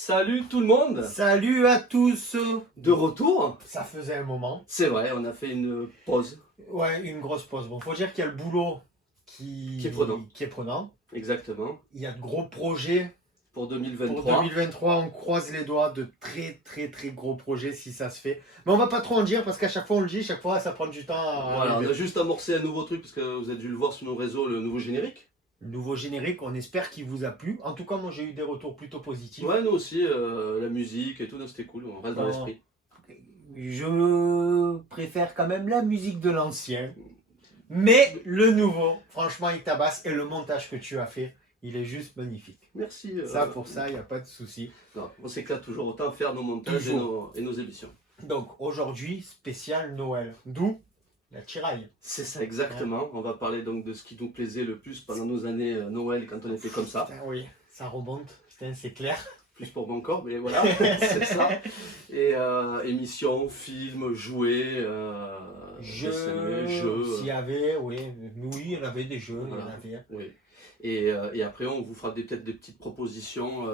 Salut tout le monde. Salut à tous. De retour. Ça faisait un moment. C'est vrai, on a fait une pause. Ouais, une grosse pause. Bon, faut dire qu'il y a le boulot Qui est prenant. qui est prenant. Exactement. Il y a de gros projets. Pour Pour 2023. 2023, on croise les doigts de très gros projets si ça se fait. Mais on va pas trop en dire parce qu'à chaque fois on le dit, chaque fois ça prend du temps à Voilà, on arriver. a juste amorcé un nouveau truc parce que vous avez dû le voir sur nos réseaux, le nouveau générique. Nouveau générique, on espère qu'il vous a plu. En tout cas, moi j'ai eu des retours plutôt positifs. Ouais, nous aussi, la musique et tout, non, c'était cool, on reste dans Oh. l'esprit. Je préfère quand même la musique de l'ancien. Mais le nouveau, franchement, il tabasse. Et le montage que tu as fait, il est juste magnifique. Merci. Ça, pour ça, il n'y a pas de souci. Non, on s'éclate toujours autant à faire nos montages et nos émissions. Donc, aujourd'hui, spécial Noël. D'où la tiraille. C'est ça, exactement. On va parler donc de ce qui nous plaisait le plus pendant nos années Noël quand on était comme ça. Putain, oui, ça remonte. Putain, c'est clair. Plus pour mon corps, mais voilà, c'est ça. Et émissions, films, jouets, dessins animés, jeux. S'il y avait, oui. Oui, il y en avait des jeux. Voilà. Il y en avait. Oui. Et après, on vous fera peut-être des petites propositions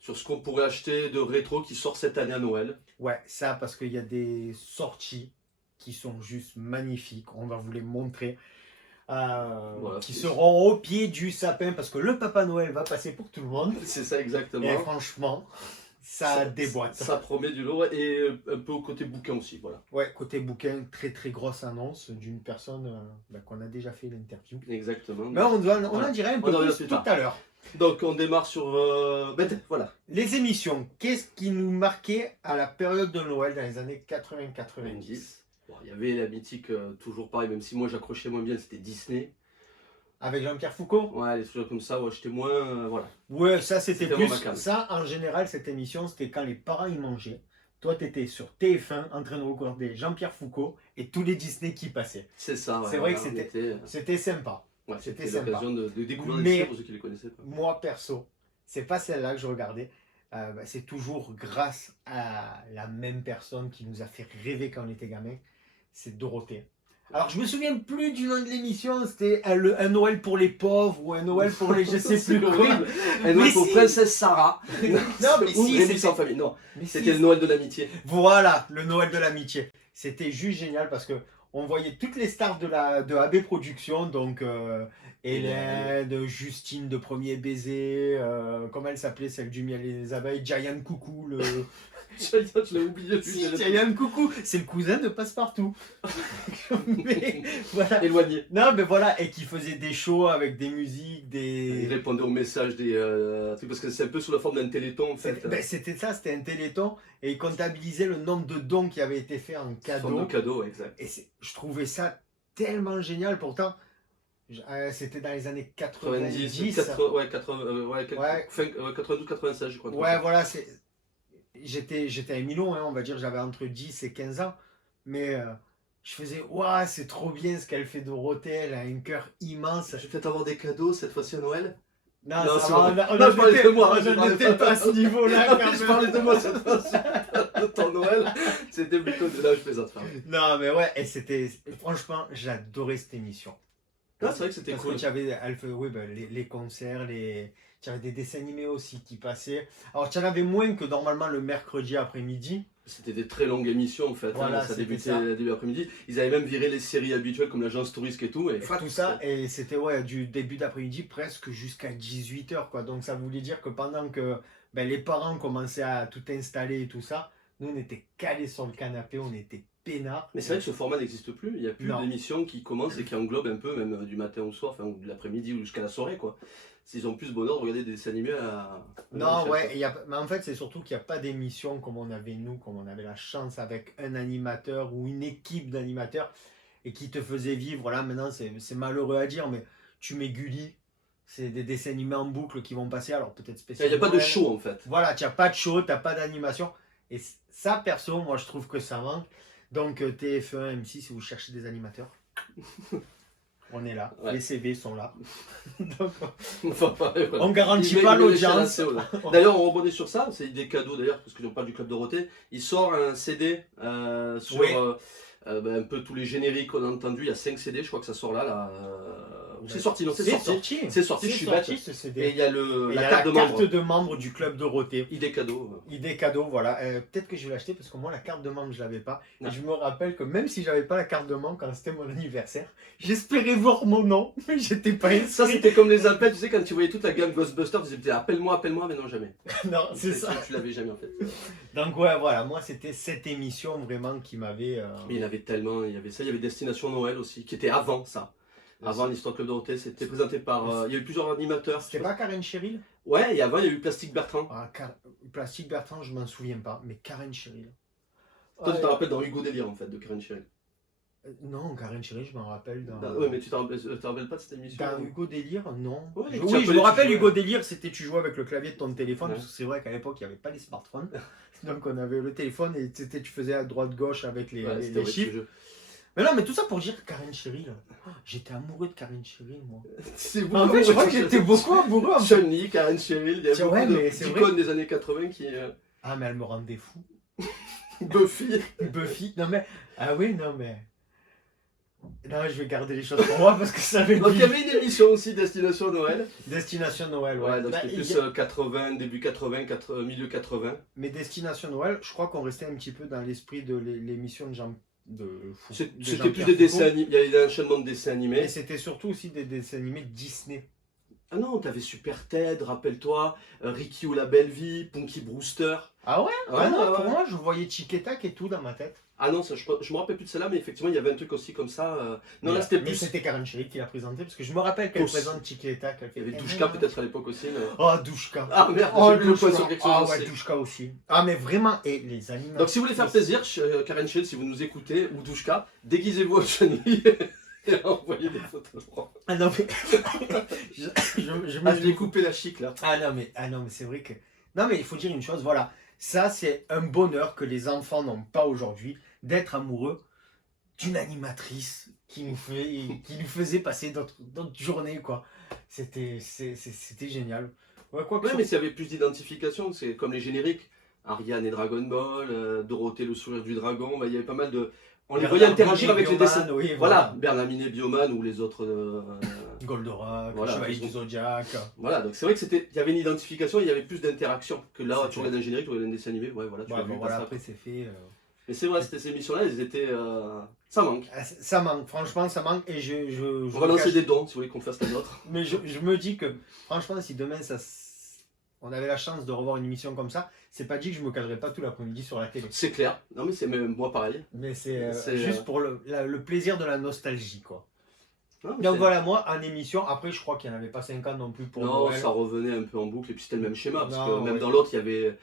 sur ce qu'on pourrait acheter de rétro qui sort cette année à Noël. Ouais, ça, parce qu'il y a des sorties qui sont juste magnifiques. On va vous les montrer. Voilà, qui c'est- seront au pied du sapin parce que le Papa Noël va passer pour tout le monde. C'est ça exactement. Et franchement, ça déboîte. Ça promet du lourd et un peu au côté bouquin aussi, voilà. Ouais, côté bouquin, très grosse annonce d'une personne qu'on a déjà fait l'interview. Exactement. Mais on Voilà. en dirait un On peu en revient plus plus tout tard. à l'heure. Donc on démarre sur... voilà. Les émissions, qu'est-ce qui nous marquait à la période de Noël dans les années 80-90? 90. Bon, il y avait la mythique, toujours pareil, même si moi j'accrochais moins bien, c'était Disney. Avec Jean-Pierre Foucault? Ouais, les trucs comme ça, ouais, j'étais moins. Voilà. Ouais, ça c'était C'était plus. vraiment calme. Ça, en général, cette émission, c'était quand les parents y mangeaient. Toi, tu étais sur TF1 en train de regarder Jean-Pierre Foucault et tous les Disney qui passaient. C'est ça, ouais, C'est vrai voilà, que on c'était- était, C'était sympa. ouais, c'était c'était sympa. l'occasion de découvrir Mais- Disney pour ceux qui les connaissaient pas. Moi, perso, c'est pas celle-là que je regardais. C'est toujours grâce à la même personne qui nous a fait rêver quand on était gamin. C'est Dorothée. Alors, je me souviens plus du nom de l'émission. C'était un Noël pour les pauvres ou un Noël pour les je sais C'est plus quoi. horrible. Un Mais Noël pour si. Princesse Sarah. Non, mais Ou si, Rémi c'était- sans famille. Non, Mais si, c'était le Noël de l'amitié. Voilà, le Noël de l'amitié. C'était juste génial parce que on voyait toutes les stars de AB Productions, donc Hélène, Justine de Premier Baiser, comment elle s'appelait, celle du miel et des abeilles, Giant Coucou, le... Je l'ai oublié. Si, Giant Coucou, c'est le cousin de Passepartout. Mais voilà. Éloigné. Non, mais voilà, et qui faisait des shows avec des musiques, Il des... répondait aux messages des trucs parce que c'est un peu sous la forme d'un téléthon en fait. C'était ça, c'était un téléthon, et il comptabilisait le nombre de dons qui avaient été faits en cadeau. Forme de cadeau, exact. Et je trouvais ça tellement génial. Pourtant, c'était dans les années 90. 80, ouais, 80, Ouais. fin, 92, 96, je crois. Ouais, voilà. J'étais un minot, hein, on va dire. J'avais entre 10 et 15 ans. Mais je faisais, waouh, c'est trop bien ce qu'elle fait, Dorothée. Elle a un cœur immense. Je vais peut-être avoir des cadeaux cette fois-ci à Noël. Non, Non, ça c'est va, vrai. on Non, je parlais de moi, on je n'en parlais était pas- pas à ce niveau-là. Ah, quand mais je même. parlais de moi cette fois-ci. De ton Noël, c'était plutôt de là, je plaisante. Enfin. Non, mais ouais, et c'était. Franchement, j'adorais cette émission. Ah, c'est vrai que c'était Parce cool. que tu avais, oui, ben, les concerts, tu avais des dessins animés aussi qui passaient. Alors, tu en avais moins que normalement le mercredi après-midi. C'était des très longues émissions en fait. Voilà, ça c'était débutait ça. début après-midi. Ils avaient même viré les séries habituelles comme l'agence touriste et tout. Et Tout ça, et c'était ouais, du début d'après-midi presque jusqu'à 18h, quoi. Donc, ça voulait dire que pendant que les parents commençaient à tout installer et tout ça, nous, on était calés sur le canapé, on était peinards. Mais c'est vrai que ce format n'existe plus. Il n'y a plus Non. d'émissions qui commencent et qui englobent un peu, même du matin au soir, enfin, ou de l'après-midi ou jusqu'à la soirée, quoi. S'ils ont plus ce bonheur de regarder des dessins animés à. Non, ouais, mais en fait, c'est surtout qu'il n'y a pas d'émission comme on avait nous, comme on avait la chance avec un animateur ou une équipe d'animateurs et qui te faisait vivre. Là, maintenant, c'est malheureux à dire, mais tu mets Gulli, c'est des dessins animés en boucle qui vont passer, alors peut-être Il spécialement. n'y a pas de show en fait. Voilà, tu n'as pas de show, tu n'as pas d'animation. Et ça, perso, moi, je trouve que ça manque. Donc, TF1, M6, si vous cherchez des animateurs, on est là. Ouais. Les CV sont là. Donc, Enfin, voilà. on garantit Il pas met l'échelle l'audience. assez haut, là. D'ailleurs, on rebondit sur ça, c'est des cadeaux d'ailleurs, parce que on parle du Club Dorothée. Il sort un CD sur Oui. un peu tous les génériques qu'on a entendus. Il y a 5 CD, je crois que ça sort là. C'est sorti, non, c'est sorti. C'est sorti, je suis sorti, bête. ce CD. Et il y a, Et il y la a carte de membre. de membre du club Dorothée. Idée cadeau. Idée cadeau, voilà. Peut-être que je vais l'acheter parce que moi, la carte de membre, je l'avais pas. Non. Et je me rappelle que même si j'avais pas la carte de membre quand c'était mon anniversaire, j'espérais voir mon nom, mais j'étais pas inscrit. Ça, c'était comme les appels, tu sais, quand tu voyais toute la gamme Ghostbusters, tu disais appelle-moi, mais non, jamais. Non, c'est ça. Tu l'avais jamais en fait. Donc, ouais, voilà, moi, c'était cette émission vraiment qui m'avait. Mais il y en avait tellement, il y avait ça, il y avait Destination Noël aussi, qui était avant ça. Avant l'Histoire Club Dorothée, c'était présenté par. Il y a eu plusieurs animateurs. C'était pas Karen Cheryl? Ouais, et avant, il y a eu Plastique Bertrand. Ah, Plastique Bertrand, je m'en souviens pas, mais Karen Cheryl. Toi, tu t'en rappelles dans Hugo Délire en fait, de Karen Cheryl. Non, Karen Cheryl, je m'en rappelle dans. Ouais, mais tu t'en rappelles pas de cette émission? Dans Hugo Délire, non. Ouais, Oui, je me rappelle Hugo Délire, c'était tu jouais avec le clavier de ton téléphone, Ouais. parce que c'est vrai qu'à l'époque, il n'y avait pas les smartphones. Donc on avait le téléphone et tu faisais à droite-gauche avec les, Ouais, les c'était horrible, ce chiffres. jeu. Mais non, mais tout ça pour dire Karen Cheryl. J'étais amoureux de Karen Cheryl, moi. C'est En fait, je crois que j'étais beaucoup amoureux. En fait. Chun-Li, Karen Cheryl, il y a Ouais, beaucoup mais c'est d'icônes des années 80 qui. Ah, mais elle me rendait fou. Buffy. Buffy, non mais. Ah oui, non mais. Non, je vais garder les choses pour moi parce que ça avait Donc il dit. y avait une émission aussi, Destination Noël. Destination Noël, Ouais, ouais. donc Bah, c'était il plus y a- 80, début 80, milieu 80. Mais Destination Noël, je crois qu'on restait un petit peu dans l'esprit de l'émission de Jean. C'était plus Jean-Pierre des dessins Foucault. animés, il y avait des enchaînements de dessins animés. Mais c'était surtout aussi des dessins animés Disney. Ah non, t'avais Super Ted, rappelle-toi, Ricky ou la Belle Vie, Punky Brewster. Ah ouais? Ouais, Ah non, ouais, pour ouais. moi, je voyais Tic et Tac et tout dans ma tête. Ah non, ça, je me rappelle plus de celle-là, mais effectivement, il y avait un truc aussi comme ça. Non, là, c'était Mais plus. c'était Karen Cheryl qui l'a présenté, parce que je me rappelle qu'elle Aussi. présente Tic et Tac. Elle fait, Il y avait eh, Douchka non. peut-être à l'époque aussi. Mais... Oh, Douchka. Ah merde, Oh, j'ai mis le point Douchka. sur quelque chose Ah aussi. ouais, Douchka aussi. Ah, mais vraiment, et les animaux. Donc si vous voulez faire plaisir, Karen Cheryl, si vous nous écoutez, ou Douchka, déguisez-vous en Chun-Li et envoyez des photos. Ah non, mais. je Ah, je l'ai coupé la chic là. Ah non, mais c'est vrai que. Non, mais il faut dire une chose, voilà. Ça, c'est un bonheur que les enfants n'ont pas aujourd'hui, d'être amoureux d'une animatrice qui nous faisait passer d'autres journées, quoi. C'était génial. Ouais, quoi que Ouais, mais s'il y avait plus d'identification, c'est comme les génériques. Ariane et Dragon Ball, Dorothée le sourire du dragon, bah, il y avait pas mal de. On les voyait interagir avec les dessins. Oui, Voilà, Bernard Minet, Bioman ou les autres. Goldorak, Voilà. Chevalier du Zodiac. Voilà, donc c'est vrai que il y avait une identification, il y avait plus d'interaction que là. C'est Tu fait. regardes un générique, tu regardes un dessin animé, ouais, voilà, tu Ouais, l'as bon, vu, voilà, pas ça. après c'est fait. Mais c'est vrai, ces émissions-là, elles étaient. Ça manque. Ah, ça manque, franchement, ça manque. Et je On va me lancer cache- des dons si vous voulez qu'on fasse les autres. Mais je me dis que, franchement, si demain on avait la chance de revoir une émission comme ça, c'est pas dit que je me cacherais pas tout l'après-midi sur la télé. C'est clair. Non, mais c'est même moi pareil. Mais c'est C'est, juste pour le plaisir de la nostalgie, quoi. Non, mais Donc c'est- voilà, moi, en émission, après, je crois qu'il n'y en avait pas 50 non plus pour Non, Noël. ça revenait un peu en boucle et puis c'était le même schéma parce Non, que même ouais. dans l'autre il y avait une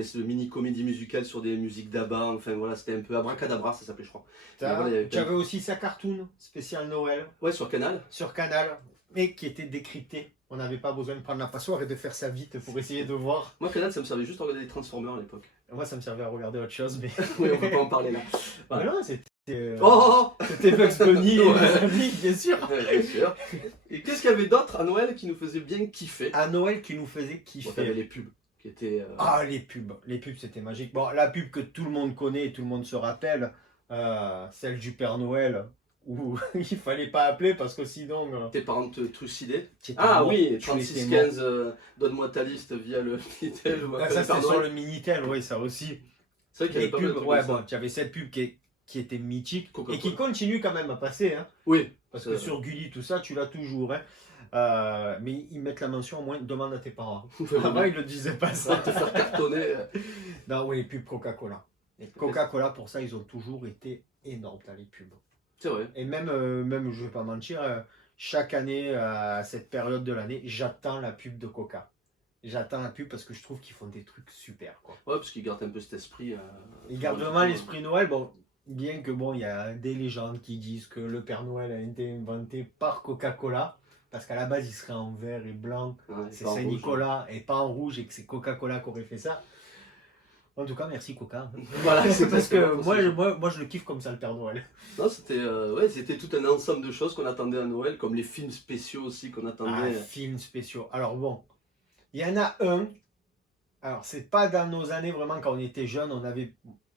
espèce de mini comédie musicale sur des musiques d'ABBA, enfin voilà, c'était un peu Abracadabra, ça s'appelait je crois. voilà, il y avait Tu avais aussi sa cartoon spécial Noël Ouais, sur Canal. sur Canal, mais qui était décrypté. On n'avait pas besoin de prendre la passoire et de faire ça vite pour essayer de voir. Moi Canal ça me servait juste à regarder les Transformers à l'époque. Moi, ça me servait à regarder autre chose, mais. Oui, on peut pas en parler là. Bah non, c'était. Oh, C'était Bugs Bunny et Ouais. les amis, bien sûr. Ouais, bien sûr. Et qu'est-ce qu'il y avait d'autre à Noël qui nous faisait bien kiffer? À Noël qui nous faisait Bon, kiffer. t'avais les pubs qui étaient. Ah, les pubs, c'était magique. Bon, la pub que tout le monde connaît et tout le monde se rappelle, celle du Père Noël, où il fallait pas appeler parce que sinon. Tes parents te trucidaient. tu étais Ah mort. oui, Tu étais 3615, donne-moi ta liste via le Minitel. ou Ah, appelle ça, Père c'était sur Noël. le Minitel, oui, ça aussi. C'est vrai qu'il y Les avait pas mal de pubs, trucs ouais, comme ça. bon, tu avais cette pub qui était mythique Coca-Cola. et qui continue quand même à passer, hein, Oui, parce que sur Gulli, tout ça, tu l'as toujours. Hein. Mais ils mettent la mention au moins demande à tes parents. Avant, ils ne le disaient pas Ça va ça. te faire cartonner. Non, oui, les pubs Coca-Cola. Et Coca-Cola, pour ça, ils ont toujours été énormes dans les pubs. C'est vrai. Et même, je vais pas mentir, chaque année, à cette période de l'année, j'attends la pub de Coca. J'attends la pub parce que je trouve qu'ils font des trucs super, quoi. Ouais, parce qu'ils gardent un peu cet esprit. Ils gardent vraiment l'esprit Noël. Bon, bien que bon, il y a des légendes qui disent que le Père Noël a été inventé par Coca-Cola. Parce qu'à la base, il serait en vert et blanc. Ouais, C'est pas en rouge. Saint-Nicolas et pas en rouge et que c'est Coca-Cola qui aurait fait ça. En tout cas, merci Coca. Voilà, C'est parce que exactement moi, je le kiffe comme ça, le Père Noël. Non, c'était tout un ensemble de choses qu'on attendait à Noël, comme les films spéciaux aussi qu'on Ah, attendait. films spéciaux. Alors bon, il y en a un. Alors, c'est pas dans nos années vraiment quand on était jeunes.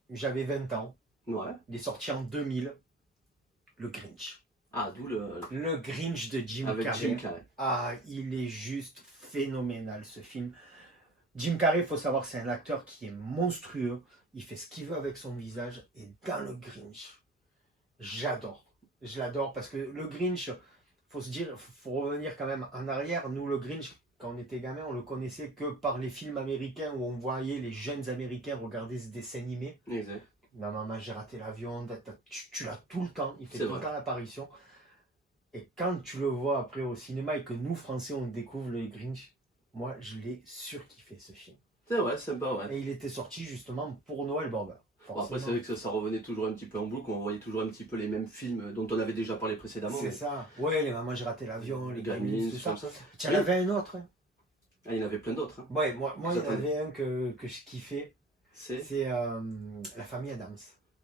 J'avais 20 ans. Ouais. Il est sorti en 2000. Le Grinch. Ah, d'où Le Grinch de Jim avec Carrey. Jim Carrey. Ah, il est juste phénoménal ce film. Jim Carrey, il faut savoir que c'est un acteur qui est monstrueux. Il fait ce qu'il veut avec son visage. Et dans le Grinch, j'adore. Je l'adore parce que le Grinch, faut se dire, faut revenir quand même en arrière. Nous, le Grinch, quand on était gamin, on le connaissait que par les films américains où on voyait les jeunes américains regarder ce dessin animé. Exact. Non, maman, j'ai raté l'avion. Tu l'as tout le temps. Il fait C'est tout le vrai. temps l'apparition. Et quand tu le vois après au cinéma et que nous, Français, on découvre le Grinch, moi, je l'ai surkiffé ce film. C'est vrai, sympa, ouais. Et il était sorti justement pour Noël, bon, ben, Bon, après, c'est vrai que ça revenait toujours un petit peu en boucle, on voyait toujours un petit peu les mêmes films dont on avait déjà parlé précédemment. C'est ça. Ouais, les mamans, j'ai raté l'avion, les Gremlins, Gremlins, tout ça. comme ça. Tu en avais un autre, hein? Ah, il y en avait plein d'autres. Hein. Ouais, moi il y en Certains. avait un que je kiffais. C'est C'est La Famille Adams.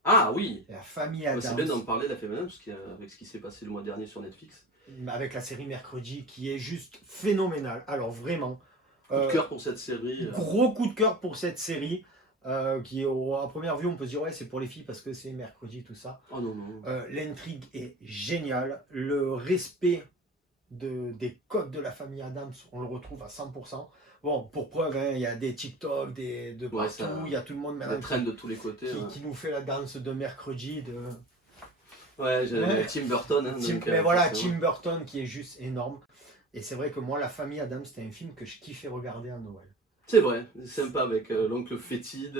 Ah oui. La Famille Ouais, c'est bien d'en Adams. parler, la Féminine, parce qu'avec ce qui s'est passé le mois dernier sur Netflix. Avec la série Mercredi qui est juste phénoménale. Alors vraiment. Coup de cœur pour cette série. Gros coup de cœur pour cette série. Qui à première vue on peut se dire ouais c'est pour les filles parce que c'est mercredi tout ça. Oh non, non. L'intrigue est géniale, le respect des codes de la famille Adams on le retrouve à 100%. Bon pour preuve il y a des TikTok, de Ouais, partout, il y a tout le monde Ça maintenant traîne de tous les côtés. qui nous fait la danse de mercredi. Ouais, j'avais Tim Burton. Hein, donc, Mais voilà, forcément. Tim Burton qui est juste énorme. Et c'est vrai que moi la famille Adams c'était un film que je kiffais regarder à Noël. C'est vrai, c'est sympa avec l'oncle fétide,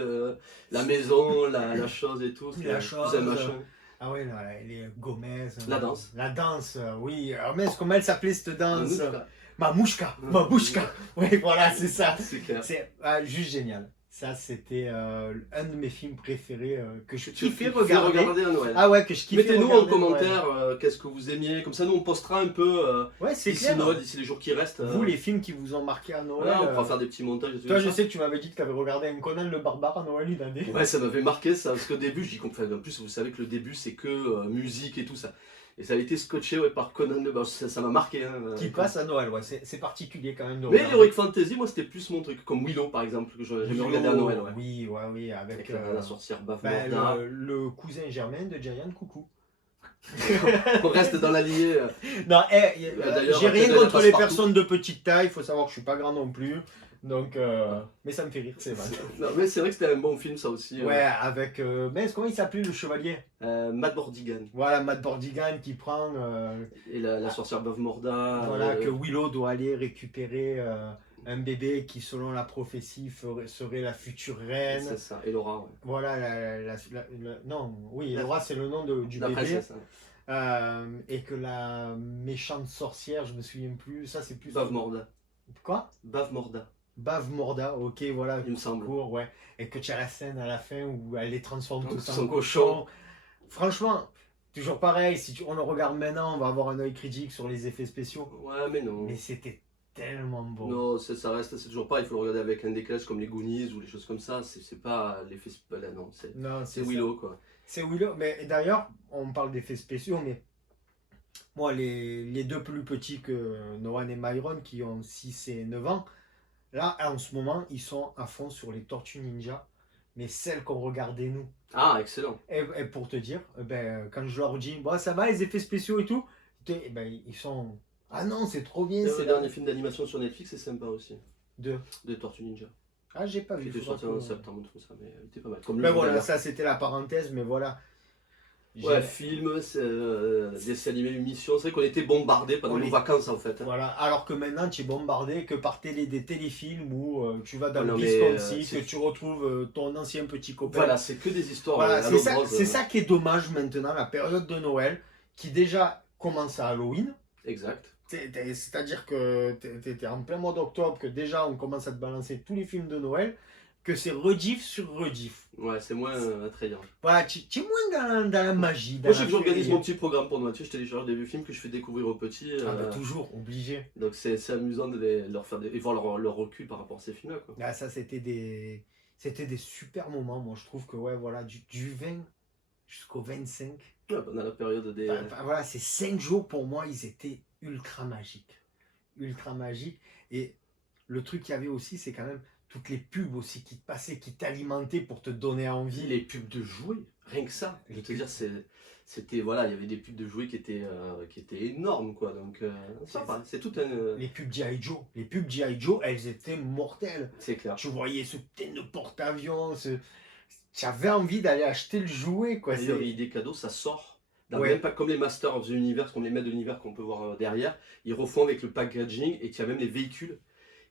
la maison, la chose et tout. La c'est chose, cousin machin. Ah ouais, là, les Gomez. La danse. La danse, oui. Alors, mais comment elle s'appelait cette danse? Mamouchka. Mamouchka. Mamouchka. Oui, voilà, c'est ça. C'est clair. C'est juste génial. Ça, c'était un de mes films préférés que je Tu kiffais fais regarder. regarder à Noël. Ah ouais, que je kiffais Mettez-nous regarder en à commentaire qu'est-ce que vous aimiez, comme ça nous on postera un peu Ouais, c'est d'ici clair. Noël, d'ici les jours qui restent. Vous, les films qui vous ont marqué à Noël. Voilà, on pourra faire des petits montages et tout Toi, ça. je sais que tu m'avais dit que tu avais regardé un Conan le Barbare à Noël une année. Ouais, ça m'avait marqué ça, parce qu'au début, j'y comprenais. En plus, vous savez que le début, c'est que musique et tout ça. Et ça a été scotché ouais, par Conan le Barbare, ça m'a marqué. Hein, Qui passe à Noël, ouais. C'est particulier quand même de Mais regarder. l'Heroic Fantasy, moi, c'était plus mon truc. Comme Willow, par exemple, que j'aimais regarder à Noël. Ouais. Oui, ouais, oui, Avec avec la sorcière Bave ben, Morda. le cousin germain de Giant Coucou. On reste dans la lignée. Non, D'ailleurs, j'ai rien Adèle, elle contre passe les partout. personnes de petite taille, il faut savoir que je suis pas grand non plus. Donc, mais ça me fait rire, c'est vrai. Non, mais c'est vrai que c'était un bon film, ça aussi. Ouais, avec. Mais comment il s'appelait le chevalier? Matt Bordigan. Voilà, Matt Bordigan qui prend. Et la sorcière Bave Morda. Voilà, que Willow doit aller récupérer un bébé qui, selon la prophétie, serait la future reine. C'est ça, et Laura, ouais. Voilà, non, oui, La- Laura, c'est le nom du La bébé. princesse. Hein. Et que la méchante sorcière, je me souviens plus, ça c'est plus. Bave Morda. Quoi? Bave Morda, Bave Morda, ok, voilà. il me semble. Court, ouais. Et que tu as la scène à la fin où elle les transforme Donc, tous son en cochon. cochon. Franchement, toujours pareil, si on le regarde maintenant, on va avoir un œil critique sur les effets spéciaux. Ouais, mais non. Mais c'était tellement beau. Non, ça reste, c'est toujours pas, il faut le regarder avec un décalage comme les Goonies ou les choses comme ça. C'est pas l'effet. Là, non, Non, c'est ça. Willow, quoi. C'est Willow, mais d'ailleurs, on parle d'effets spéciaux, mais moi, les deux plus petits que Noan et Myron, qui ont 6 et 9 ans, là, en ce moment, ils sont à fond sur les Tortues Ninja, mais celles qu'on regardait nous. Ah, excellent. Et pour te dire, ben, quand je leur dis, bon, ça va les effets spéciaux et tout, ben, ils sont. Ah non, c'est trop bien. Et C'est le dernier film d'animation sur Netflix, c'est sympa aussi. de. De Tortue Ninja. Ah, j'ai pas Qui vu. était faudra sorti en que- septembre, tout ça, mais il était pas mal. Comme le Ben jeu, voilà, d'ailleurs. ça c'était la parenthèse, mais voilà. Ouais, film, dessin animé, émission. C'est vrai qu'on était bombardés pendant On nos est- vacances en fait. Hein. Voilà, alors que maintenant tu es bombardé que par des téléfilms où tu vas dans Oh le non, mais, Wisconsin, c'est- que tu retrouves ton ancien petit copain. Voilà, c'est que des histoires. Voilà, à c'est l'eau ça, grosse, c'est ça qui est dommage maintenant, la période de Noël, qui déjà commence à Halloween. Exact. C'est-à-dire que t'es en plein mois d'octobre, que déjà on commence à te balancer tous les films de Noël, que c'est rediff sur rediff. Ouais, c'est moins attrayant. Voilà, tu es moins dans la magie. Dans Moi, je sais la que j'organise féerie. mon petit programme pour Noël. Tu sais, je télécharge des vieux films que je fais découvrir aux petits. Ah bah, toujours, obligé. Donc, c'est amusant de leur faire et voir leur recul par rapport à ces films-là. Quoi. Ah, ça, c'était des super moments. Moi, je trouve que, ouais, voilà, du 20 jusqu'au 25. Ouais, pendant la période des. Voilà, ces 5 jours, pour moi, ils étaient ultra magiques. Ultra magiques. Et le truc qu'il y avait aussi, c'est quand même toutes les pubs aussi qui te passaient, qui t'alimentaient pour te donner envie. Les pubs de jouets, rien que ça. Je veux te dire, c'était voilà, il y avait des pubs de jouets qui étaient énormes quoi. Donc c'est tout un. Les pubs G.I. Joe. Les pubs G.I. Joe, elles étaient mortelles. C'est clair. Tu voyais ce putain de porte-avions. J'avais envie d'aller acheter le jouet quoi. D'ailleurs, idée cadeau, ça sort. Ouais. Même pas comme les Masters of the Universe, comme les maîtres de l'univers qu'on peut voir derrière. Ils refont avec le packaging et tu as même les véhicules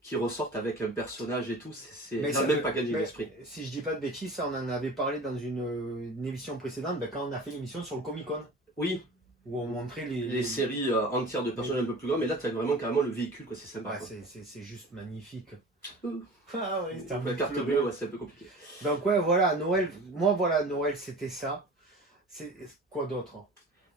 qui ressortent avec un personnage et tout. C'est Mais dans le même packaging d'esprit. Si je dis pas de bêtises, ça, on en avait parlé dans une émission précédente, quand on a fait l'émission sur le Comic Con, Oui, où on montrait les séries entières de personnages un peu plus grands, mais là tu as vraiment carrément le véhicule, quoi. C'est sympa. Ouais, Quoi. c'est juste magnifique. Ouh. Ah ouais, c'était un La peu carte plus bleue, beau. ouais, c'est un peu compliqué. Donc ouais, voilà, Noël, moi voilà, Noël c'était ça. C'est quoi d'autre?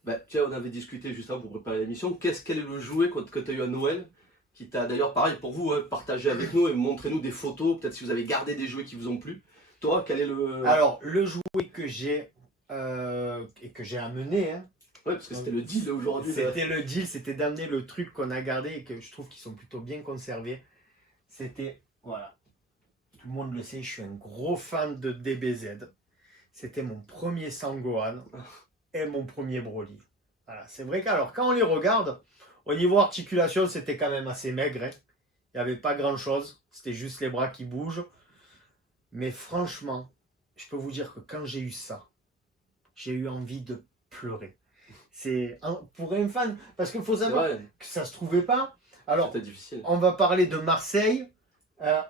Bah, tiens, on avait discuté juste avant pour préparer l'émission. Quel est le jouet que tu as eu à Noël qui t'a d'ailleurs, pareil pour vous, partagé avec nous et montrez-nous des photos, peut-être si vous avez gardé des jouets qui vous ont plu. Toi, quel est le. Alors, le jouet que j'ai et que j'ai amené, hein, Ouais, parce que c'était le deal aujourd'hui. c'était le deal, c'était d'amener le truc qu'on a gardé et que je trouve qu'ils sont plutôt bien conservés. C'était, voilà, tout le monde le sait, je suis un gros fan de DBZ. C'était mon premier Sangohan et mon premier Broly. Voilà, c'est vrai qu'alors, quand on les regarde, au niveau articulation, c'était quand même assez maigre. Hein. Il n'y avait pas grand-chose, c'était juste les bras qui bougent. Mais franchement, je peux vous dire que quand j'ai eu ça, j'ai eu envie de pleurer. C'est pour un fan, parce qu'il faut savoir que ça se trouvait pas. Alors, c'était difficile. on va parler de Marseille.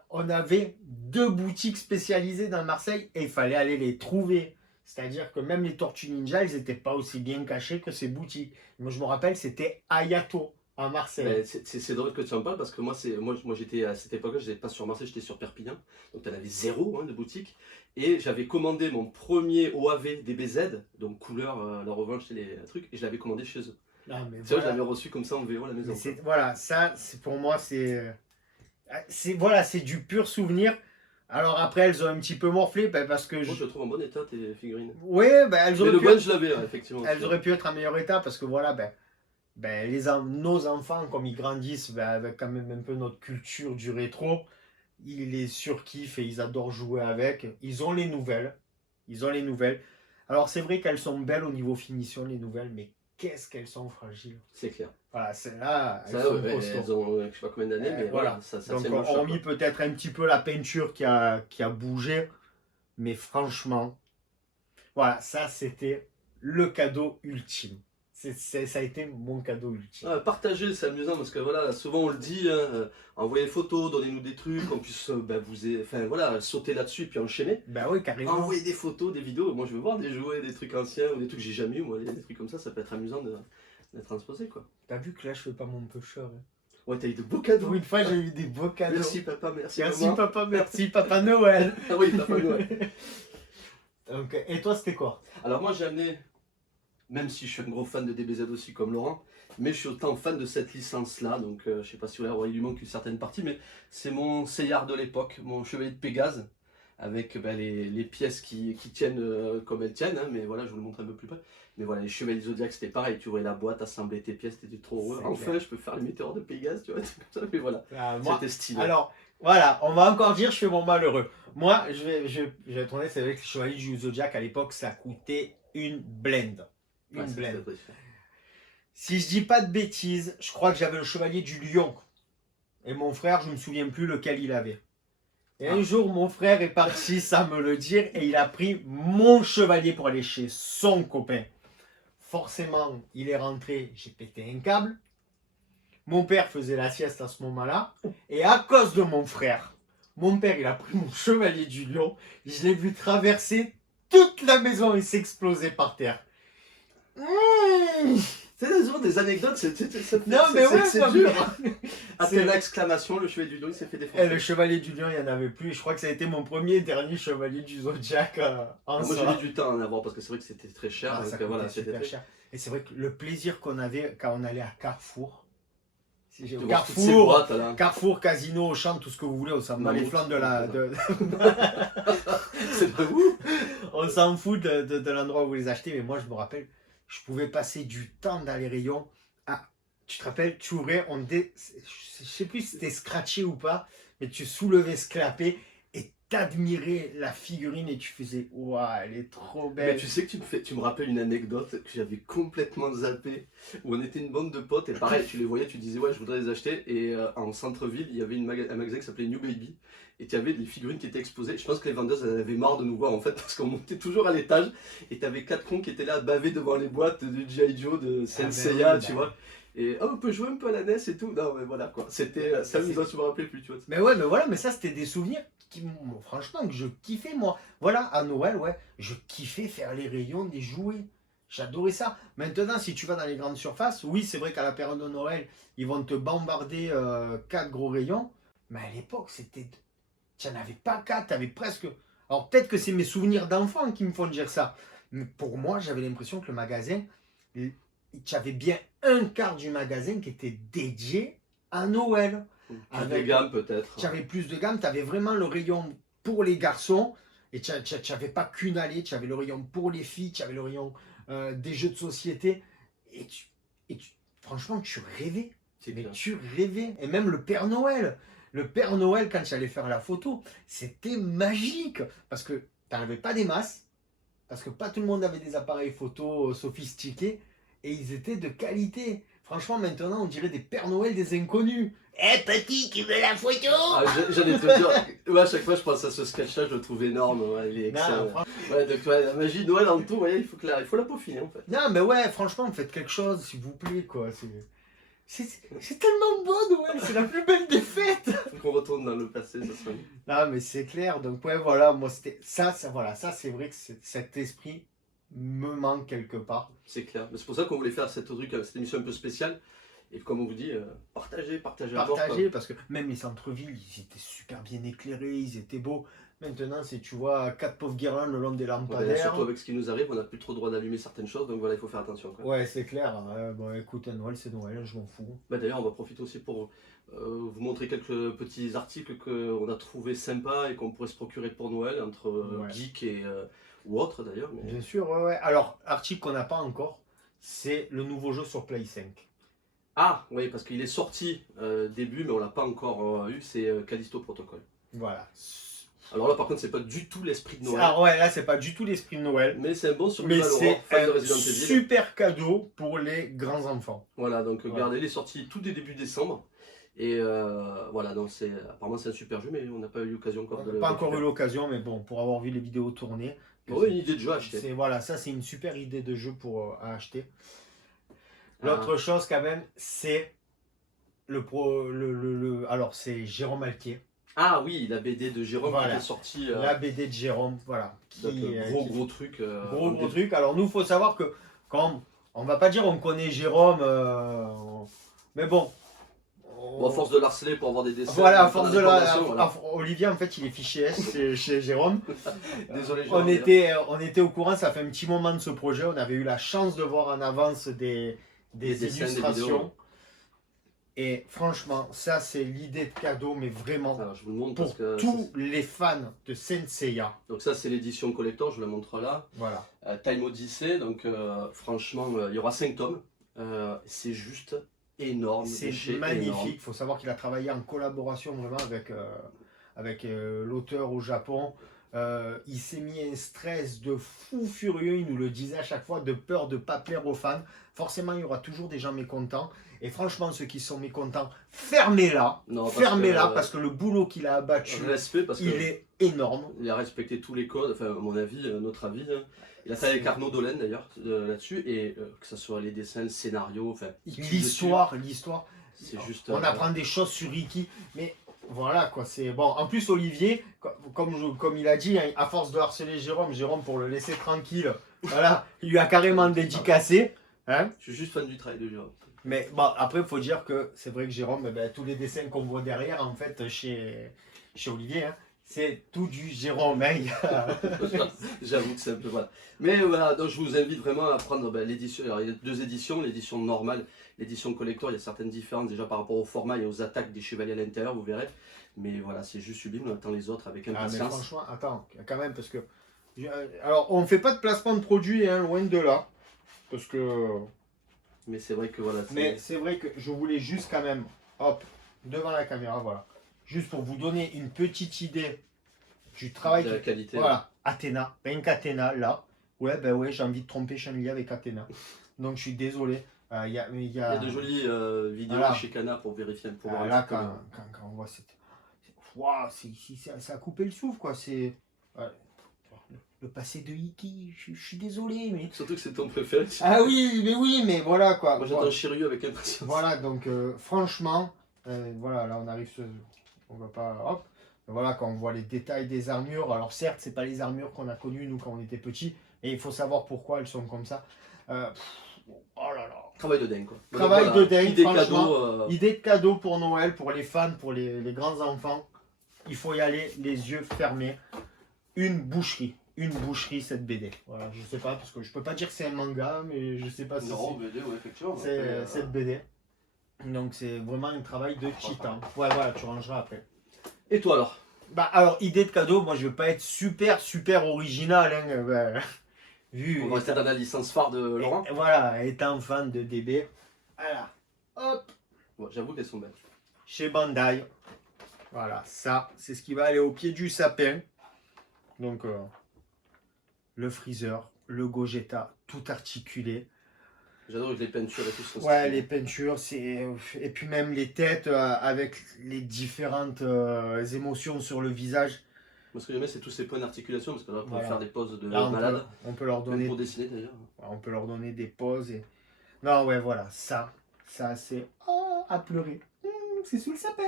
On avait 2 boutiques spécialisées dans Marseille et il fallait aller les trouver. C'est-à-dire que même les Tortues Ninja, ils n'étaient pas aussi bien cachés que ces boutiques. Moi, je me rappelle, c'était Ayato à Marseille. C'est drôle que tu en parles parce que moi j'étais à cette époque-là, je n'étais pas sur Marseille, j'étais sur Perpignan. Donc tu en avais 0 de boutique. Et j'avais commandé mon premier OAV DBZ, donc couleur, la revanche, c'est les trucs, et je l'avais commandé chez eux. Non, mais Tu vois, je l'avais reçu comme ça en VO à la maison. Voilà, ça, pour moi, voilà, c'est du pur souvenir. Alors après, elles ont un petit peu morflé parce que Moi je trouve en bon état tes figurines. Oui, elles Mais auraient le pu bon, je l'avais, effectivement. elles auraient pu être en meilleur état parce que voilà, nos enfants, comme ils grandissent avec quand même un peu notre culture du rétro, ils les surkiffent et ils adorent jouer avec. Ils ont les nouvelles. Alors c'est vrai qu'elles sont belles au niveau finition, les nouvelles, mais qu'est-ce qu'elles sont fragiles. C'est clair. Voilà, celles-là, elles Ça, sont elles costauds. ont je sais pas combien d'années, mais voilà, ça Donc c'est moche. hormis peut-être un petit peu la peinture qui a bougé, mais franchement, voilà, ça c'était le cadeau ultime. Ça a été mon cadeau ultime. Partager, c'est amusant parce que voilà, souvent on le dit, envoyez des photos, donnez-nous des trucs, qu'on puisse sauter là-dessus puis enchaîner. Ben oui, carrément. Envoyer des photos, des vidéos. Moi je veux voir des jouets, des trucs anciens ou des trucs que j'ai jamais eu. Moi, des trucs comme ça peut être amusant d'être transposé quoi. T'as vu que là je fais pas mon pusher. Hein. Ouais, t'as eu de beaux cadeaux. Pour une fois, j'ai eu des beaux cadeaux. Merci papa, merci maman. Papa, merci Papa Noël. Ah oui, papa Noël. Donc, et toi, c'était quoi? Alors moi j'ai amené, même si je suis un gros fan de DBZ aussi comme Laurent, mais je suis autant fan de cette licence-là, donc je sais pas si il lui manque une certaine partie, mais c'est mon Seyard de l'époque, mon Chevalier de Pégase, avec les pièces qui tiennent comme elles tiennent, hein, mais voilà, je vous le montre un peu plus près. Mais voilà, les Chevaliers du Zodiac c'était pareil, tu voyais la boîte, assembler tes pièces, t'étais trop heureux. Enfin, je peux faire les météores de Pégase, tu vois, comme ça, mais voilà, c'était stylé. Alors, voilà, on va encore dire je fais mon malheureux. Moi, je vais être honnête, c'est vrai que les Chevaliers du Zodiac à l'époque, ça coûtait une blende. Si je dis pas de bêtises, je crois que j'avais le Chevalier du Lion. Et mon frère, je me souviens plus lequel il avait. Et un jour, mon frère est parti sans me le dire et il a pris mon chevalier pour aller chez son copain. Forcément, il est rentré, j'ai pété un câble. Mon père faisait la sieste à ce moment-là. Et à cause de mon frère, mon père, il a pris mon Chevalier du Lion. Je l'ai vu traverser toute la maison et s'exploser par terre. C'est des anecdotes, c'est dur. Après l'exclamation, le Chevalier du Lion il s'est fait défoncer. Et le Chevalier du Lion, il n'y en avait plus. Je crois que ça a été mon premier et dernier Chevalier du Zodiac Moi j'ai mis du temps à en avoir parce que c'est vrai que c'était très cher. Ça coûtait super cher. Et c'est vrai que le plaisir qu'on avait quand on allait à Carrefour. Carrefour, Casino, Auchan, tout ce que vous voulez, on s'en bat les flancs de la. C'est pas vous. On s'en fout de l'endroit où vous les achetez, mais moi je me rappelle, je pouvais passer du temps dans les rayons à Tu te rappelles, tu ouvrais, je sais plus si c'était scratché ou pas, mais tu soulevais ce clapet et t'admirais la figurine et tu faisais waouh, elle est trop Mais belle. tu sais que tu me rappelles une anecdote que j'avais complètement zappé, où on était une bande de potes, et pareil, tu les voyais, tu disais ouais, je voudrais les acheter, et en centre-ville, il y avait un magasin qui s'appelait New Baby, et tu avais des figurines qui étaient exposées. Je pense que les vendeuses elles avaient marre de nous voir en fait, parce qu'on montait toujours à l'étage, et tu avais quatre cons qui étaient là à baver devant les boîtes de G.I. Joe, de Ah ben Senseiya, oui, tu ben. vois. Et oh, on peut jouer un peu à la NES et tout. Non, mais voilà quoi. C'était ça, C'est- je me rappelais plus, tu vois. Mais ouais, mais voilà, mais ça c'était des souvenirs franchement, que je kiffais moi. Voilà, à Noël, ouais, je kiffais faire les rayons des jouets. J'adorais ça. Maintenant, si tu vas dans les grandes surfaces, oui, c'est vrai qu'à la période de Noël, ils vont te bombarder 4 gros rayons. Mais à l'époque, tu n'en avais pas 4, tu avais presque. Alors peut-être que c'est mes souvenirs d'enfant qui me font dire ça. Mais pour moi, j'avais l'impression que le magasin, tu avais bien un quart du magasin qui était dédié à Noël. Plus de gamme peut-être. Tu avais plus de gamme, tu avais vraiment le rayon pour les garçons, et tu n'avais pas qu'une allée, tu avais le rayon pour les filles, tu avais le rayon des jeux de société, et, franchement, tu rêvais. C'est Mais clair. tu rêvais. Et même le Père Noël, quand tu allais faire la photo, c'était magique, parce que tu n'avais pas des masses, parce que pas tout le monde avait des appareils photo sophistiqués, et ils étaient de qualité. Franchement, maintenant, on dirait des Pères Noël des inconnus. Eh petit, tu veux la photo? Ah, j'allais te dire, ouais, à chaque fois je pense à ce sketch-là, je le trouve énorme, ouais, il est Non, excellent. franchement- Ouais, donc, ouais, la magie de Noël en tout, ouais, il faut la peaufiner en fait. non, mais ouais, franchement, faites quelque chose, s'il vous plaît, quoi. C'est tellement beau, Noël, c'est la plus belle des fêtes. Faut qu'on retourne dans le passé, ça serait mieux. Non, mais c'est clair, donc ouais, voilà, moi, c'était voilà, ça, c'est vrai que cet esprit me manque quelque part. C'est clair. Mais c'est pour ça qu'on voulait faire cette émission un peu spéciale. Et comme on vous dit, partagez à bord. Partager, parce que même les centres-villes, ils étaient super bien éclairés, ils étaient beaux. Maintenant, si tu vois 4 pauvres guirlandes le long des Ouais, lampadaires. surtout avec ce qui nous arrive, on n'a plus trop le droit d'allumer certaines choses, donc voilà, il faut faire attention. Quoi. Ouais, c'est clair. Bon, écoute, Noël, c'est Noël, je m'en fous. Bah, d'ailleurs, on va profiter aussi pour vous montrer quelques petits articles qu'on a trouvés sympas et qu'on pourrait se procurer pour Noël, entre Ouais. geek et, ou autre d'ailleurs. Mais... Bien sûr, ouais, ouais. Alors, article qu'on n'a pas encore, c'est le nouveau jeu sur Play 5. Ah, oui, parce qu'il est sorti début, mais on l'a pas encore eu, c'est Callisto Protocol. Voilà. Alors là, par contre, c'est pas du tout l'esprit de Noël, Ah ouais, là, c'est pas du tout l'esprit de Noël. mais c'est un bon Mais survival c'est horror, fan de un Resident Evil. super cadeau pour les grands enfants. Voilà, donc Voilà. regardez, il est sorti tout dès début décembre. Et voilà, donc apparemment c'est un super jeu, mais on n'a pas eu l'occasion encore On de n'a le pas encore eu récupérer. l'occasion, mais bon, pour avoir vu les vidéos tourner, Ouais, une idée de jeu à acheter. voilà, ça c'est une super idée de jeu à acheter. Ah. L'autre chose quand même, c'est alors c'est Jérôme Alquier, Ah oui, la BD de Jérôme Voilà. qui est sortie. la BD de Jérôme, voilà, donc, qui- gros truc. gros truc. Alors nous, faut savoir que quand on va pas dire on connaît Jérôme, mais bon. Bon, à force de l'harceler pour avoir des dessins. Voilà, à pour force la de la. recommandation, voilà. Olivier, en fait, il est fiché S chez Jérôme. Désolé, On Jérôme. on était au courant, ça fait un petit moment de ce projet. On avait eu la chance de voir en avance des dessins, des illustrations. vidéos. Et franchement, ça, c'est l'idée de cadeau, mais vraiment Alors, je vous le montre pour parce que. tous les fans de Senseiya. Donc, ça, c'est l'édition collector, je vous la montre là. Voilà. Time Odyssey, donc franchement, il y aura 5 tomes. C'est juste énorme. C'est de chez magnifique. énorme. Il faut savoir qu'il a travaillé en collaboration vraiment avec l'auteur au Japon. Il s'est mis un stress de fou furieux, il nous le disait à chaque fois, de peur de ne pas plaire aux fans. Forcément, il y aura toujours des gens mécontents. Et franchement, ceux qui sont mécontents, fermez-la. Non, parce Fermez-la que, parce que le boulot qu'il a abattu, respect parce que. il est énorme. Il a respecté tous les codes, enfin à mon avis, notre avis. Hein. Il a travaillé avec Arnaud Dolen d'ailleurs là-dessus, et que ce soit les dessins, le scénario, enfin L'histoire, c'est juste. on apprend des choses sur Ricky, mais voilà quoi, c'est bon. En plus, Olivier, comme il a dit, hein, à force de harceler Jérôme pour le laisser tranquille, voilà, il lui a carrément dédicacé. Hein. Je suis juste fan du travail de Jérôme. Mais bon, après, il faut dire que c'est vrai que Jérôme, tous les dessins qu'on voit derrière, en fait, chez Olivier, hein, c'est tout du Jérôme. Hein. J'avoue que c'est un peu voilà. Mais voilà, donc je vous invite vraiment à prendre l'édition. Alors il y a 2 éditions, l'édition normale, l'édition collector. Il y a certaines différences déjà par rapport au format et aux attaques des chevaliers à l'intérieur, vous verrez. Mais voilà, c'est juste sublime. On attend les autres avec Ah, mais impatience. franchement, attends, quand même, parce que. Alors, on ne fait pas de placement de produit, hein, loin de là. Parce que. Mais c'est vrai que voilà. Mais c'est vrai que je voulais juste quand même, hop, devant la caméra, voilà. Juste pour vous donner une petite idée du travail. De la qualité. Voilà, Athéna, rien qu'Athéna, là. Ouais, ben ouais, j'ai envie de tromper Chun-Li avec Athéna. Donc je suis désolé. Il y a Il y a de jolies vidéos Voilà. chez Cana pour vérifier. Pour voir là, un petit peu. quand on voit cette. Waouh, ça a coupé le souffle, quoi. C'est. Ouais. Le passé de Iki, je suis désolé, mais. Surtout que c'est ton préféré. Ah oui, mais voilà, quoi. Moi j'attends Shiryu avec impatience. Voilà, donc franchement, voilà, là on arrive sur. On va pas. Hop. Voilà, quand on voit les détails des armures. Alors certes, c'est pas les armures qu'on a connues nous quand on était petits, et il faut savoir pourquoi elles sont comme ça. Oh là là. Travail de dingue quoi. Travail de dingue, idée franchement. cadeau. Idée de cadeau pour Noël, pour les fans, pour les grands enfants. Il faut y aller les yeux fermés. Une boucherie cette BD. Voilà, je sais pas, parce que je peux pas dire que c'est un manga, mais je sais pas si Non, BD, ouais, effectivement. c'est cette BD. Donc c'est vraiment un travail de titan. Ouais, voilà, tu rangeras après. Et toi alors? Bah alors, idée de cadeau, moi je veux pas être super original, hein, vu. On va rester dans la licence phare de Laurent. Voilà, étant fan de DB. Voilà, hop, Ouais, j'avoue qu'elles sont belles. chez Bandai. Voilà, ça, c'est ce qui va aller au pied du sapin. Donc, le Freezer, le Gogeta, tout articulé. J'adore les peintures et tout ce Ouais, les peintures, c'est. Et puis même les têtes avec les différentes émotions sur le visage. Moi ce que j'aimais c'est tous ces points d'articulation parce que là on peut Voilà. faire des poses de Là, malade. on peut leur Même donner. pour dessiner d'ailleurs. On peut leur donner des poses. Et... Non, ouais, voilà, ça c'est. Oh, à pleurer. C'est sous le sapin.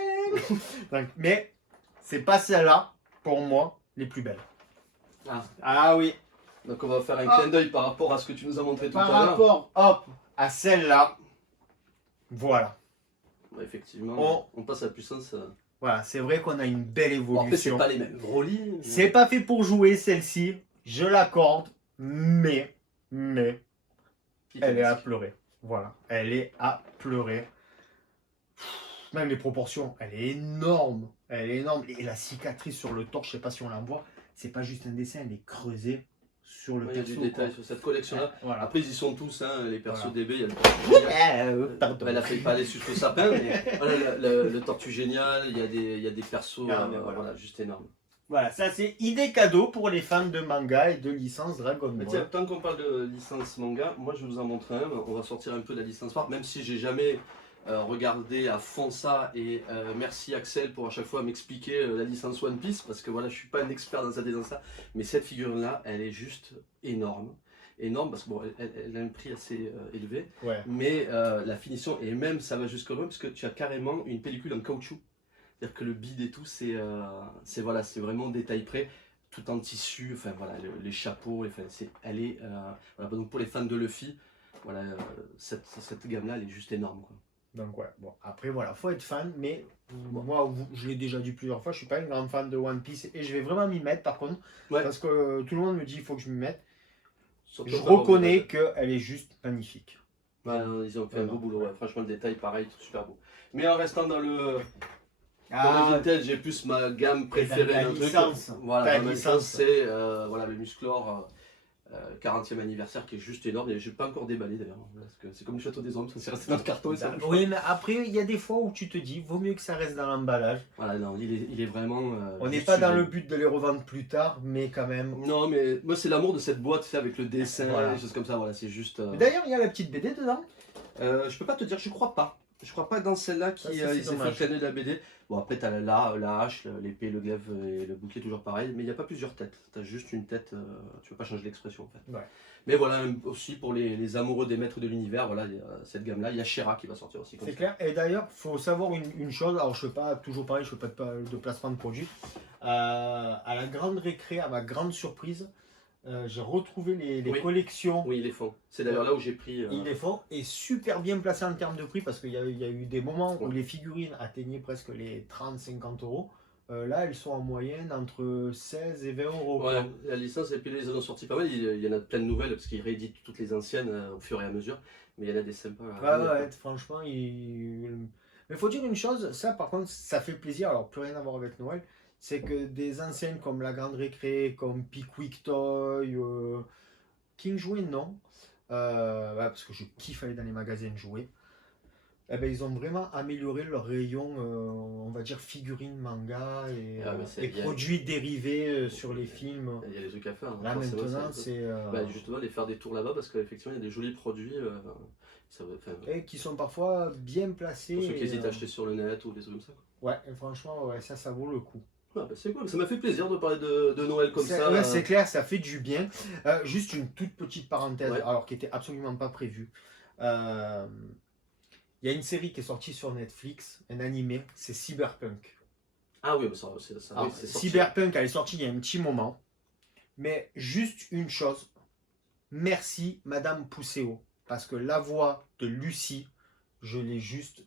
Donc, mais c'est pas celle-là, pour moi, les plus belles. Ah oui. Donc on va faire un clin d'œil par rapport à ce que tu nous as montré tout à Par l'heure. rapport, hop, à celle-là, voilà. Ouais, effectivement, on passe à la puissance. Voilà, c'est vrai qu'on a une belle Bon, après, c'est évolution. pas les mêmes Broly. C'est pas fait pour jouer celle-ci, je l'accorde, mais, elle est à pleurer. Voilà, elle est à pleurer. Même les proportions, elle est énorme. Elle est énorme. Et la cicatrice sur le torse, je sais pas si on la voit, c'est pas juste un dessin, elle est creusée sur le Il y a perso. du détail sur cette collection-là. Voilà. Après, ils y sont tous, hein, les persos Voilà. DB. Il y a Pardon. Elle a fait pas aller sur le sapin, mais voilà, le Tortue Génial, il y a des persos mais voilà. voilà, juste énormes. Voilà, ça c'est idée cadeau pour les fans de manga et de licence Dragon Mais Ball. tiens, tant qu'on parle de licence manga, moi je vais vous en montrer un. On va sortir un peu de la licence phare, même si j'ai jamais regardé à fond ça. Et merci Axel pour à chaque fois m'expliquer la licence One Piece, parce que voilà, je suis pas un expert dans cette licence-là. Mais cette figurine-là, elle est juste énorme. Énorme parce que bon, elle a un prix assez élevé. Ouais. Mais la finition, et même ça va jusqu'au loin, parce que tu as carrément une pellicule en caoutchouc. C'est-à-dire que le bide et tout, c'est voilà, c'est vraiment détail près, tout en tissu, enfin voilà, les chapeaux, enfin, elle est, voilà, donc pour les fans de Luffy, voilà, cette gamme-là, elle est juste énorme, quoi. Donc ouais, bon, après voilà, faut être fan, mais moi, je l'ai déjà dit plusieurs fois, je suis pas une grande fan de One Piece et je vais vraiment m'y mettre par contre, Ouais. parce que tout le monde me dit il faut que je m'y mette. Surtout Je par rapport reconnais au- qu'elle est juste magnifique. Ouais, ils ont fait un Ouais, beau boulot, ouais. ouais. Franchement le détail pareil, super beau. Mais en restant dans le Ah, vintage, j'ai plus ma gamme préférée la d'un truc. licence. Voilà, Ta ma licence. licence, c'est voilà, le Musclor 40e anniversaire qui est juste énorme, et je n'ai pas encore déballé d'ailleurs, parce que c'est comme le château des ombres, ça s'est resté dans le carton et ça bouge pas. Oui, mais après, il y a des fois où tu te dis, vaut mieux que ça reste dans l'emballage. Voilà, non, il est vraiment. On n'est juste pas dans le sublime. but de les revendre plus tard, mais quand même. Non, mais moi, c'est l'amour de cette boîte, tu sais, avec le dessin, Voilà. des choses comme ça, voilà, c'est juste. D'ailleurs, il y a la petite BD dedans. Je peux pas te dire, je crois pas. Je crois pas dans celle-là qui Ça, c'est il s'est fait dommage. traîner de la BD. Bon, après, t'as la hache, l'épée, le glaive et le bouclier, toujours pareil, mais il n'y a pas plusieurs têtes. T'as juste une tête, tu peux pas changer l'expression en fait. Ouais. Mais voilà, aussi pour les amoureux des maîtres de l'univers, voilà, il y a cette gamme-là. Il y a Shira qui va sortir aussi. Comme C'est ça. clair. Et d'ailleurs, il faut savoir une chose. Alors, je ne fais pas toujours pareil, je ne fais pas de placement de produit. À la grande récré, à ma grande surprise, j'ai retrouvé les Oui. collections. Oui, ils les font. C'est d'ailleurs là où j'ai pris. Ils les font et super bien placés en termes de prix parce qu'il y a eu des moments où Ouais. les figurines atteignaient presque les 30-50 euros. Là, elles sont en moyenne entre 16 et 20 euros. Ouais, la licence, et puis les en ont sorti pas mal. Il y en a plein de nouvelles parce qu'ils rééditent toutes les anciennes au fur et à mesure. Mais il y en a des sympas. Ouais, franchement, mais faut dire une chose, ça par contre, ça fait plaisir, alors plus rien à voir avec Noël, c'est que des anciennes comme La Grande Récré, comme Pickwick Toy, King Jouet, non. parce que je kiffe aller dans les magasins de jouets. Eh ben, ils ont vraiment amélioré leur rayon, on va dire figurines, manga et il y a, produits dérivés sur les films. il y a les trucs à faire. Hein, Là forcément, maintenant, c'est justement, les faire des tours là-bas parce qu'effectivement, il y a des jolis produits. et qui sont parfois bien placés. Pour ceux qui hésitent à acheter sur le net ou des trucs comme ça. Ouais, et franchement, ouais, ça vaut le coup. C'est cool, ça m'a fait plaisir de parler de Noël comme ça. Ouais, c'est clair, ça fait du bien. Juste une toute petite parenthèse, Ouais. alors qui était absolument pas prévue. Il y a une série qui est sortie sur Netflix, un animé, c'est Cyberpunk. Ah oui, mais Alors, c'est sorti. Cyberpunk, elle est sortie il y a un petit moment. Mais juste une chose, merci Madame Pousseau, parce que la voix de Lucie, je l'ai juste,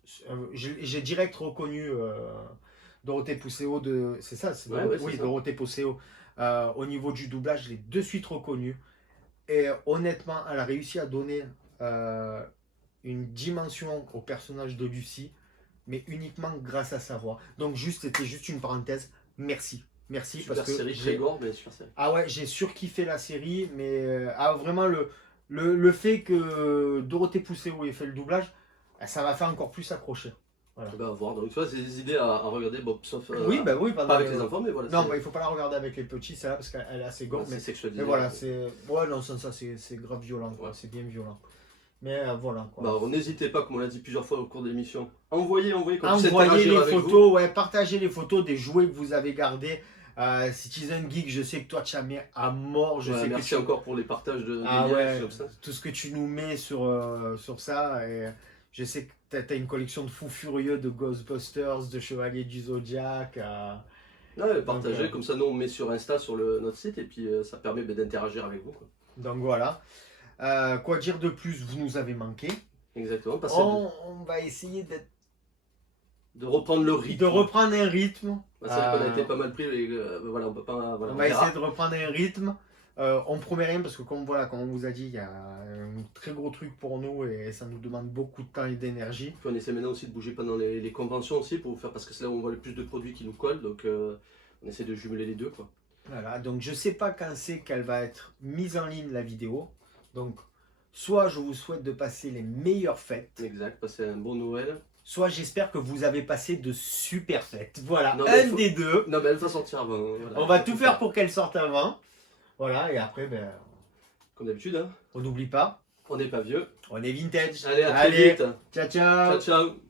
j'ai direct reconnu Dorothée Pousseau de, c'est ça, c'est Ouais, Dorothée, c'est oui, ça. Dorothée Pousseau. Au niveau du doublage, je l'ai de suite reconnu. Et honnêtement, elle a réussi à donner une dimension au personnage de Lucie, mais uniquement grâce à sa voix. Donc c'était juste une parenthèse. Merci. Merci Super parce que série, très gore, mais super série. ah ouais, j'ai surkiffé la série, mais vraiment le fait que Dorothée Pousseau ait fait le doublage, ça m'a fait encore plus accrocher. Voilà. Bah, à voir. Donc, tu vois, c'est des idées à regarder, bon, sauf Oui, bah oui, pas avec les enfants, mais voilà. Non, bah, il faut pas la regarder avec les petits, celle-là, parce qu'elle est assez gore. C'est sexualisé. Mais voilà, c'est. Ouais, non, ça c'est grave violent, quoi. Ouais. C'est bien violent. Mais voilà, quoi. Bah, n'hésitez pas, comme on l'a dit plusieurs fois au cours de l'émission, envoyez, qu'on puisse Envoyez interagir les avec vous. photos, ouais, partagez les photos des jouets que vous avez gardés. Citizen Geek, je sais que toi tu as mis à mort. Je Ouais, sais merci que encore pour les partages de ah liens, ouais, comme ça. tout ce que tu nous mets sur ça. Et je sais que tu as une collection de fous furieux de Ghostbusters, de Chevaliers du Zodiac. Ouais, partagez, Donc, comme ça nous on met sur Insta, sur notre site, et puis ça permet d'interagir avec vous. Quoi. donc voilà. Quoi dire de plus? Vous nous avez manqué. Exactement. On va essayer de reprendre le rythme. de reprendre un rythme. Bah, c'est vrai qu'on a été pas mal pris, et voilà, on peut pas. Voilà, On va essayer de reprendre un rythme. On promet rien parce que comme on vous a dit, il y a un très gros truc pour nous et ça nous demande beaucoup de temps et d'énergie. Puis on essaie maintenant aussi de bouger pendant les conventions aussi pour vous faire, parce que c'est là où on voit le plus de produits qui nous collent, donc on essaie de jumeler les deux quoi. Voilà, donc je sais pas quand c'est qu'elle va être mise en ligne la vidéo. Donc soit je vous souhaite de passer les meilleures fêtes. Exact, passer un bon Noël. Soit j'espère que vous avez passé de super fêtes. Voilà, Non, des deux. Non mais elle va sortir avant. Voilà, On va tout faire pour qu'elle sorte avant. Voilà, et après, comme d'habitude, hein. On n'oublie pas. On n'est pas vieux. On est vintage. Allez, à très vite. Ciao, ciao. Ciao, ciao.